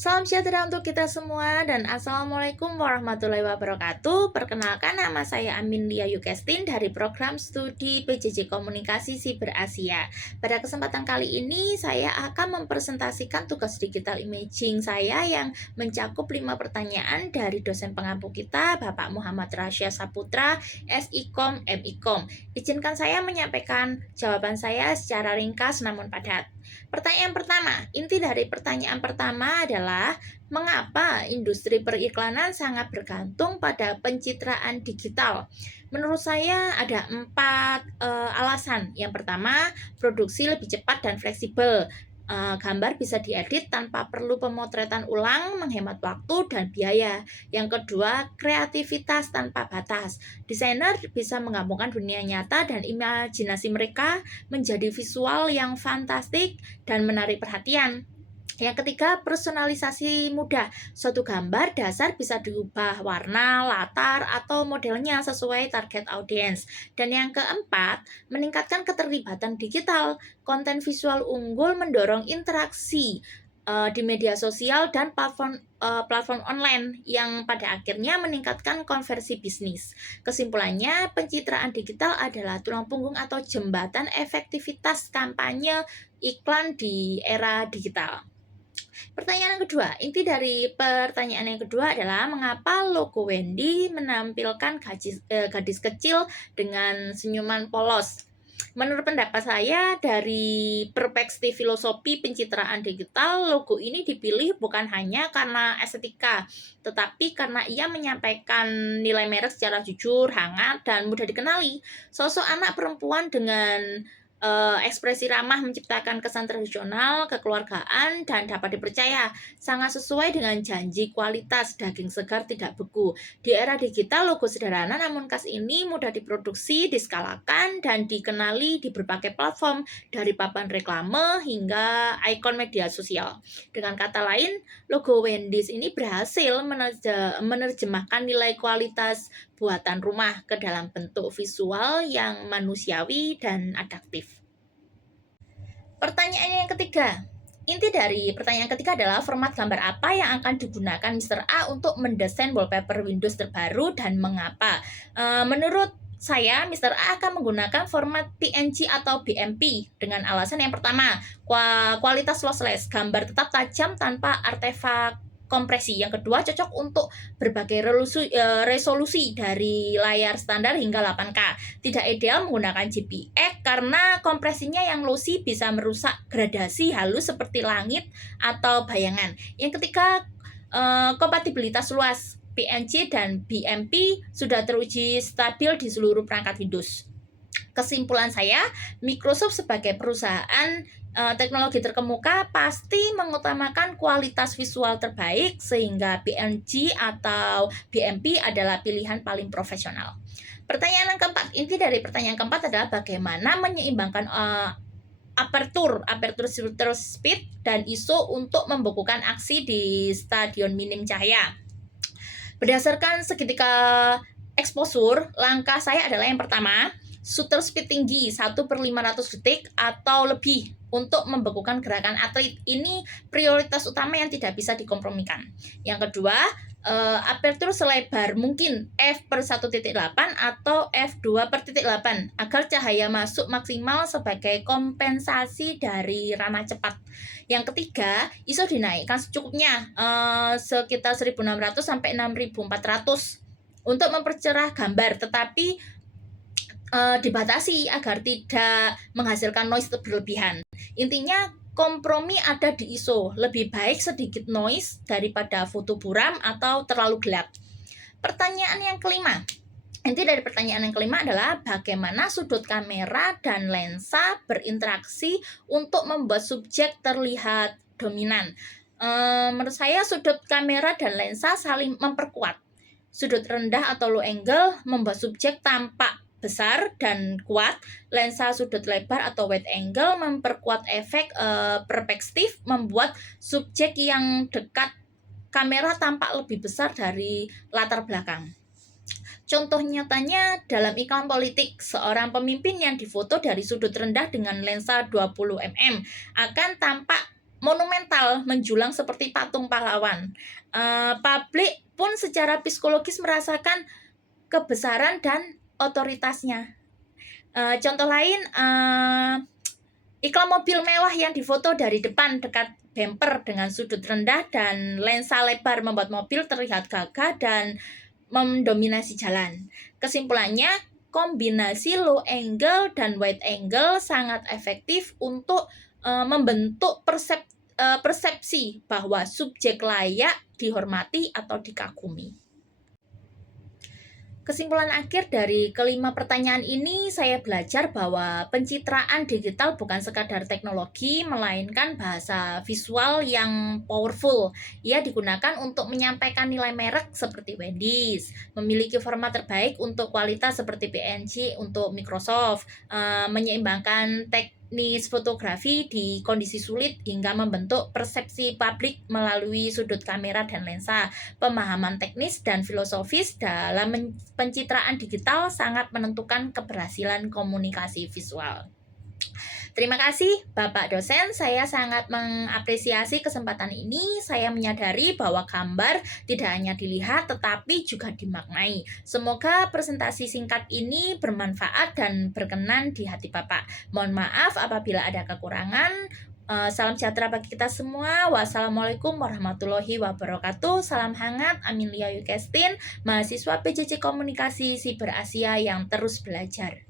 Salam sejahtera untuk kita semua dan Assalamualaikum warahmatullahi wabarakatuh. Perkenalkan, nama saya Amindia Yukestin dari program studi PJJ Komunikasi Siber Asia. Pada kesempatan kali ini saya akan mempresentasikan tugas digital imaging saya yang mencakup 5 pertanyaan dari dosen pengampu kita, Bapak Muhammad Rasya Saputra, SIKOM, MIKOM. Izinkan saya menyampaikan jawaban saya secara ringkas namun padat. Pertanyaan pertama, inti dari pertanyaan pertama adalah mengapa industri periklanan sangat bergantung pada pencitraan digital? Menurut saya ada 4 alasan. Yang pertama, produksi lebih cepat dan fleksibel. Gambar bisa diedit tanpa perlu pemotretan ulang, menghemat waktu dan biaya. Yang kedua, kreativitas tanpa batas. Desainer bisa menggabungkan dunia nyata dan imajinasi mereka menjadi visual yang fantastik dan menarik perhatian. Yang ketiga, personalisasi mudah. Suatu gambar dasar bisa diubah warna, latar, atau modelnya sesuai target audiens. Dan yang keempat, meningkatkan keterlibatan digital. Konten visual unggul mendorong interaksi di media sosial dan platform online yang pada akhirnya meningkatkan konversi bisnis. Kesimpulannya, pencitraan digital adalah tulang punggung atau jembatan efektivitas kampanye iklan di era digital. Pertanyaan yang kedua, inti dari pertanyaan yang kedua adalah mengapa logo Wendy menampilkan gadis kecil dengan senyuman polos? Menurut pendapat saya, dari perspektif filosofi pencitraan digital, logo ini dipilih bukan hanya karena estetika, tetapi karena ia menyampaikan nilai merek secara jujur, hangat, dan mudah dikenali. Sosok anak perempuan dengan ekspresi ramah menciptakan kesan tradisional, kekeluargaan, dan dapat dipercaya. Sangat sesuai dengan janji kualitas daging segar tidak beku. Di era digital, logo sederhana namun khas ini mudah diproduksi, diskalakan, dan dikenali di berbagai platform, dari papan reklame hingga ikon media sosial. Dengan kata lain, logo Wendy's ini berhasil menerjemahkan nilai kualitas buatan rumah ke dalam bentuk visual yang manusiawi dan adaptif. Pertanyaan yang ketiga. Inti dari pertanyaan ketiga adalah format gambar apa yang akan digunakan Mr. A untuk mendesain wallpaper Windows terbaru dan mengapa? Menurut saya, Mr. A akan menggunakan format PNG atau BMP dengan alasan yang pertama, kualitas lossless, gambar tetap tajam tanpa artefak kompresi. Yang kedua, cocok untuk berbagai resolusi dari layar standar hingga 8K. Tidak ideal menggunakan JPEG karena kompresinya yang lossy bisa merusak gradasi halus seperti langit atau bayangan. Yang ketiga, kompatibilitas luas. PNG dan BMP sudah teruji stabil di seluruh perangkat Windows. Kesimpulan saya, Microsoft sebagai perusahaan teknologi terkemuka pasti mengutamakan kualitas visual terbaik sehingga PNG atau BMP adalah pilihan paling profesional. Pertanyaan yang keempat, inti dari pertanyaan keempat adalah bagaimana menyeimbangkan aperture shutter speed dan ISO untuk membekukan aksi di stadion minim cahaya. Berdasarkan segitiga exposure, langkah saya adalah yang pertama, shutter speed tinggi 1/500 detik atau lebih untuk membekukan gerakan atlet. Ini prioritas utama yang tidak bisa dikompromikan. Yang kedua, aperture selebar mungkin f/1.8 atau f2/8 agar cahaya masuk maksimal sebagai kompensasi dari ranah cepat. Yang ketiga, ISO dinaikkan secukupnya sekitar 1600 sampai 6400 untuk mempercerah gambar, tetapi dibatasi agar tidak menghasilkan noise berlebihan. Intinya kompromi ada di ISO, lebih baik sedikit noise daripada foto buram atau terlalu gelap. Pertanyaan yang kelima. Inti dari pertanyaan yang kelima adalah bagaimana sudut kamera dan lensa berinteraksi untuk membuat subjek terlihat dominan. Menurut saya sudut kamera dan lensa saling memperkuat. Sudut rendah atau low angle membuat subjek tampak besar dan kuat. Lensa sudut lebar atau wide angle memperkuat efek perspektif, membuat subjek yang dekat kamera tampak lebih besar dari latar belakang. Contoh nyatanya dalam iklan politik, seorang pemimpin yang difoto dari sudut rendah dengan lensa 20 mm akan tampak monumental menjulang seperti patung pahlawan. Publik pun secara psikologis merasakan kebesaran dan otoritasnya. Contoh lain, iklan mobil mewah yang difoto dari depan dekat bumper dengan sudut rendah dan lensa lebar membuat mobil terlihat gagah dan mendominasi jalan. Kesimpulannya, kombinasi low angle dan wide angle sangat efektif untuk membentuk persepsi bahwa subjek layak dihormati atau dikagumi. Kesimpulan akhir dari kelima pertanyaan ini, saya belajar bahwa pencitraan digital bukan sekadar teknologi, melainkan bahasa visual yang powerful. Ia digunakan untuk menyampaikan nilai merek seperti Wendy's, memiliki format terbaik untuk kualitas seperti PNG untuk Microsoft, menyeimbangkan teknis fotografi di kondisi sulit hingga membentuk persepsi publik melalui sudut kamera dan lensa. Pemahaman teknis dan filosofis dalam pencitraan digital sangat menentukan keberhasilan komunikasi visual. Terima kasih Bapak dosen, saya sangat mengapresiasi kesempatan ini. Saya menyadari bahwa gambar tidak hanya dilihat tetapi juga dimaknai. Semoga presentasi singkat ini bermanfaat dan berkenan di hati Bapak. Mohon maaf apabila ada kekurangan. Salam sejahtera bagi kita semua. Wassalamualaikum warahmatullahi wabarakatuh. Salam hangat, Amin Lia Yukestin, mahasiswa PJJ Komunikasi Siber Asia yang terus belajar.